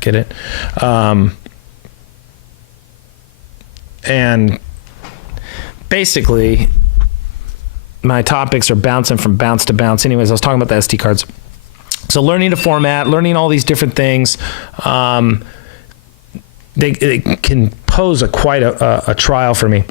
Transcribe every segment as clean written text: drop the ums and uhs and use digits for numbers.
Get it? And basically, my topics are bouncing from bounce to bounce. Anyways, I was talking about the SD cards. So learning to format, learning all these different things, they can pose quite a trial for me,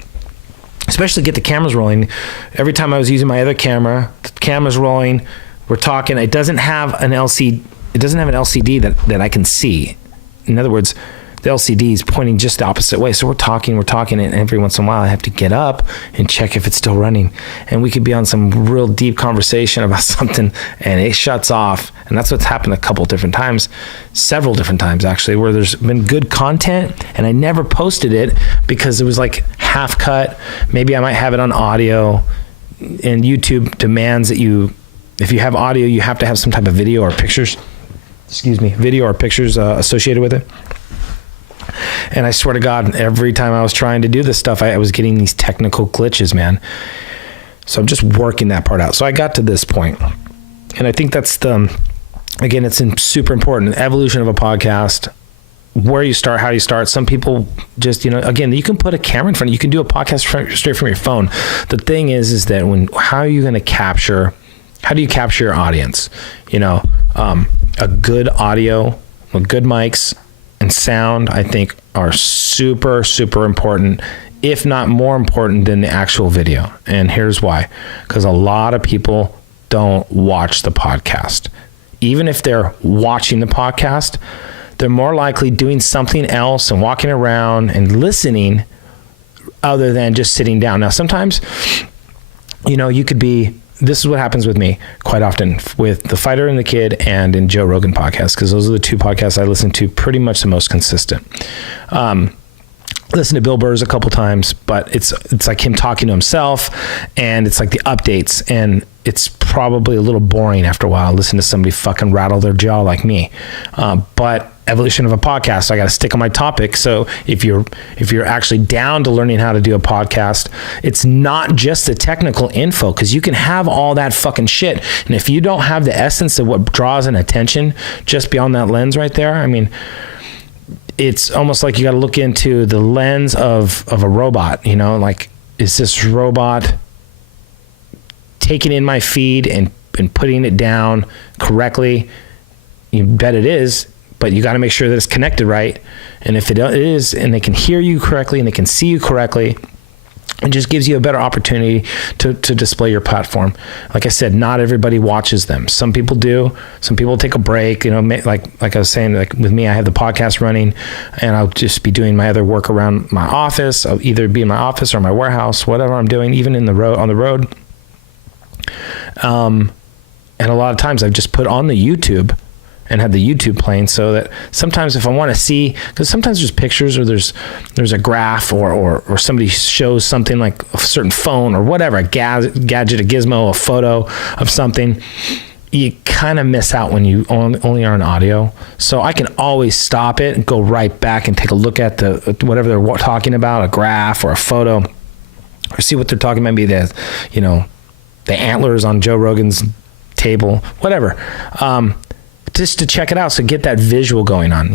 especially get the cameras rolling. Every time I was using my other camera, the camera's rolling, we're talking. It doesn't have an LCD. It doesn't have an LCD that I can see. In other words, the LCD is pointing just the opposite way. So we're talking, and every once in a while I have to get up and check if it's still running. And we could be on some real deep conversation about something and it shuts off. And that's what's happened a couple different times, several different times actually, where there's been good content and I never posted it because it was like half cut. Maybe I might have it on audio, and YouTube demands that if you have audio, you have to have some type of video or pictures, associated with it. And I swear to God, every time I was trying to do this stuff, I was getting these technical glitches, man. So I'm just working that part out. So I got to this point. And I think that's again, it's super important. The evolution of a podcast, where you start, how you start. Some people just, again, you can put a camera in front. You can do a podcast straight from your phone. The thing is that how are you going to capture, how do you capture your audience? A good audio, with good mics, and sound, I think, are super, super important, if not more important than the actual video. And here's why. Because a lot of people don't watch the podcast. Even if they're watching the podcast, they're more likely doing something else and walking around and listening other than just sitting down. Now, sometimes, you could be, this is what happens with me quite often with The Fighter and the Kid and in Joe Rogan podcast, because those are the two podcasts I listen to pretty much the most consistent. Listen to Bill Burr's a couple times, but it's like him talking to himself, and it's like the updates, and it's probably a little boring after a while. Listen to somebody fucking rattle their jaw like me. But evolution of a podcast, I got to stick on my topic. So if you're actually down to learning how to do a podcast, it's not just the technical info, because you can have all that fucking shit, and if you don't have the essence of what draws an attention just beyond that lens right there, I mean, it's almost like you got to look into the lens of a robot. Like, is this robot taking in my feed and putting it down correctly? You bet it is, but you got to make sure that it's connected right. And if it is, and they can hear you correctly and they can see you correctly, it just gives you a better opportunity to display your platform. Like I said, not everybody watches them. Some people do. Some people take a break. Like I was saying, like with me, I have the podcast running, and I'll just be doing my other work around my office. I'll either be in my office or my warehouse, whatever I'm doing, even on the road. And a lot of times I've just put on the YouTube and have the YouTube playing, so that sometimes if I want to see, because sometimes there's pictures or there's a graph or somebody shows something like a certain phone or whatever, a gadget, a gizmo, a photo of something, you kind of miss out when you only are on audio. So I can always stop it and go right back and take a look at whatever they're talking about, a graph or a photo, or see what they're talking about. Maybe the antlers on Joe Rogan's table, whatever. Just to check it out, so get that visual going on.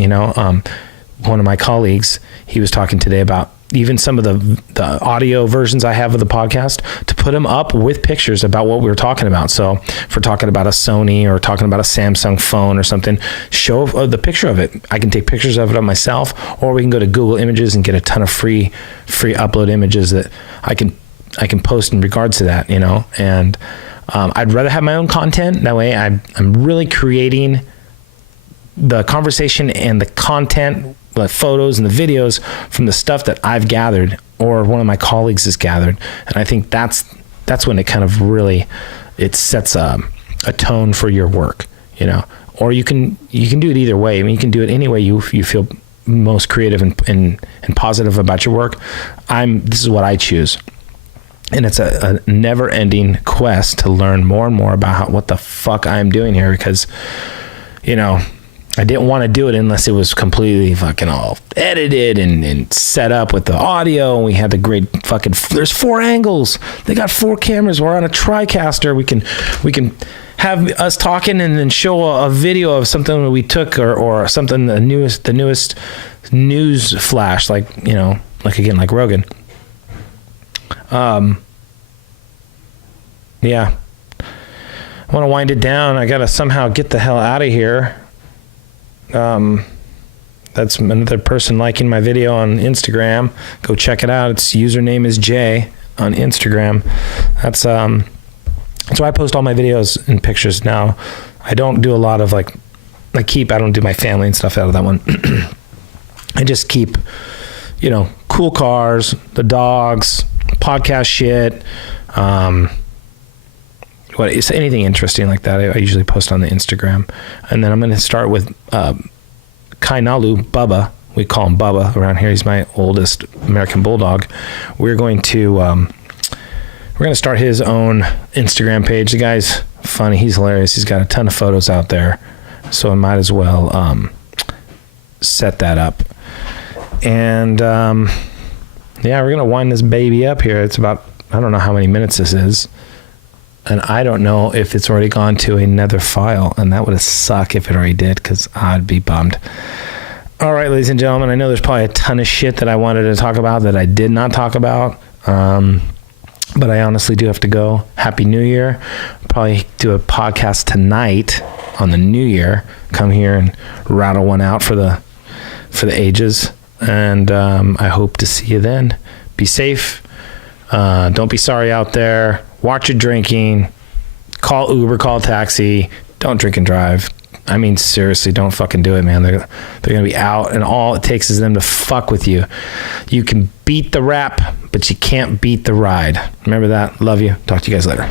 One of my colleagues, he was talking today about even some of the audio versions I have of the podcast, to put them up with pictures about what we were talking about. So if we're talking about a Sony or talking about a Samsung phone or something, show the picture of it. I can take pictures of it of myself, or we can go to Google Images and get a ton of free upload images that I can post in regards to that, and I'd rather have my own content. That way I'm really creating the conversation and the content, the photos and the videos from the stuff that I've gathered or one of my colleagues has gathered. And I think that's when it kind of really, it sets a tone for your work, or you can do it either way. I mean, you can do it any way you feel most creative and positive about your work. This is what I choose. And it's a never-ending quest to learn more and more about what the fuck I'm doing here, because, I didn't want to do it unless it was completely fucking all edited and set up with the audio. And we had the great fucking, there's 4 angles. They got 4 cameras. We're on a TriCaster. We can have us talking and then show a video of something that we took or something, the newest news flash, like, you know, like again, like Rogan. Yeah. I want to wind it down. I got to somehow get the hell out of here. That's another person liking my video on Instagram. Go check it out. Its username is Jay on Instagram. That's why I post all my videos and pictures now. I don't do a lot of I don't do my family and stuff out of that one. I just keep, you know, cool cars, the dogs, podcast shit, anything interesting like that. I usually post on the Instagram. And then I'm going to start with Kainalu, Bubba. We call him Bubba around here. He's my oldest American Bulldog. We're going to start his own Instagram page. The guy's funny. He's hilarious. He's got a ton of photos out there. So I might as well set that up. And yeah, we're going to wind this baby up here. It's about, I don't know how many minutes this is. And I don't know if it's already gone to another file. And that would suck if it already did, because I'd be bummed. All right, ladies and gentlemen, I know there's probably a ton of shit that I wanted to talk about that I did not talk about. But I honestly do have to go. Happy New Year. Probably do a podcast tonight on the New Year. Come here and rattle one out for the ages. And I hope to see you then. Be safe. Don't be sorry out there. Watch your drinking. Call Uber, call taxi. Don't drink and drive. I mean, seriously, don't fucking do it, man. They're going to be out, and all it takes is them to fuck with you. You can beat the rap, but you can't beat the ride. Remember that. Love you. Talk to you guys later.